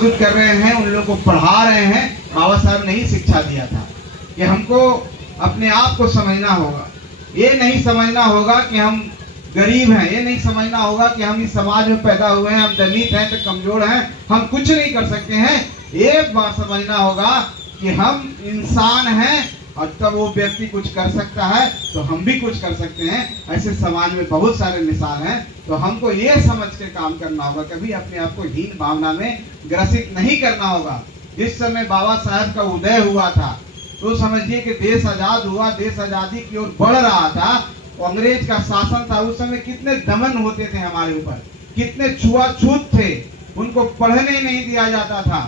जागरूक कर रहे हैं, उन लोगों को पढ़ा रहे हैं। बाबा साहब ने ही शिक्षा दिया था कि हमको अपने आप को समझना होगा। ये नहीं समझना होगा कि हम गरीब हैं, ये नहीं समझना होगा कि हम इस समाज में पैदा हुए हैं, हम दलित हैं तो कमजोर हैं, हम कुछ नहीं कर सकते हैं। एक बात समझना होगा कि हम इंसान हैं और तब वो व्यक्ति कुछ कर सकता है तो हम भी कुछ कर सकते हैं। ऐसे समाज में बहुत सारे मिसाल हैं। तो हमको ये समझ के काम करना होगा, कभी अपने आप को हीन भावना में ग्रसित नहीं करना होगा। जिस समय बाबा साहब का उदय हुआ था तो समझिए कि देश आजाद हुआ, देश आजादी की ओर बढ़ रहा था। अंग्रेज का शासन था, उस समय कितने दमन होते थे हमारे ऊपर, कितने छुआछूत थे, उनको पढ़ने नहीं दिया जाता था।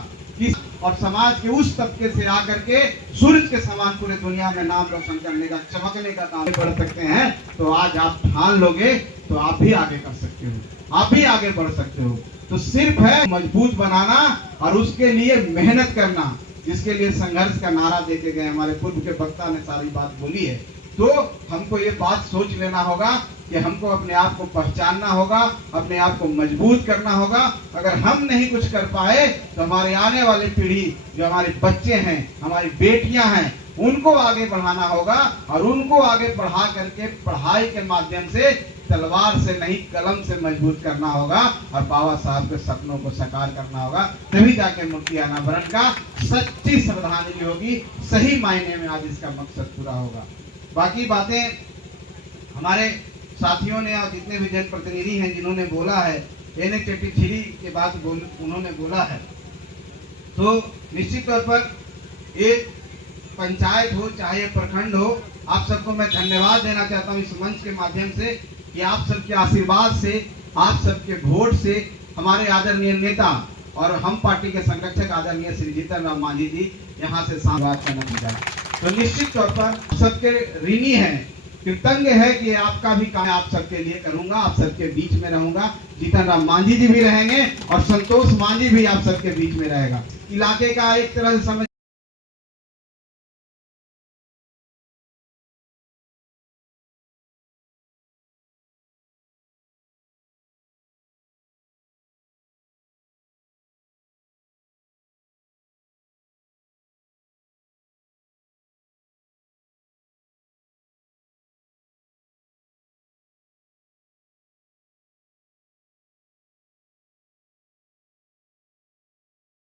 और समाज के उस तबके से आकर के सूरज के समान पूरे दुनिया में नाम रोशन करने का, चमकने का काम बढ़ सकते हैं। तो आज आप ठान लोगे तो आप भी आगे कर सकते हो, आप भी आगे बढ़ सकते हो। तो सिर्फ है मजबूत बनाना और उसके लिए मेहनत करना, जिसके लिए संघर्ष का नारा देके गए हमारे पूर्व के वक्ता ने सारी बात बोली है। तो हमको ये बात सोच लेना होगा कि हमको अपने आप को पहचानना होगा, अपने आप को मजबूत करना होगा। अगर हम नहीं कुछ कर पाए तो हमारे आने वाली पीढ़ी, जो हमारे बच्चे हैं, हमारी बेटियां हैं, उनको आगे बढ़ाना होगा और उनको आगे बढ़ा करके पढ़ाई के माध्यम से, तलवार से नहीं कलम से मजबूत करना होगा और बाबा साहब के सपनों को साकार करना होगा। तभी जाके मूर्ति अनावरण का सच्ची श्रद्धांजलि होगी, सही मायने में आज इसका मकसद पूरा होगा। बाकी बातें हमारे साथियों ने और जितने भी जनप्रतिनिधि हैं जिन्होंने बोला है, NH 83 के बाद उन्होंने बोला है, तो निश्चित तौर पर एक पंचायत हो चाहे प्रखंड हो, आप सबको मैं धन्यवाद देना चाहता हूँ इस मंच के माध्यम से कि आप सबके आशीर्वाद से, आप सबके वोट से हमारे आदरणीय नेता और हम पार्टी के संरक्षक आदरणीय श्री जीतन राम मांझी जी यहाँ से संवाद का नतीजा। तो निश्चित तौर पर सबके ऋणी है, कृतज्ञ है कि आपका भी काम आप सबके लिए करूंगा, आप सबके बीच में रहूंगा। जीतन राम मांझी जी भी रहेंगे और संतोष मांझी भी आप सबके बीच में रहेगा। इलाके का एक तरह से समझ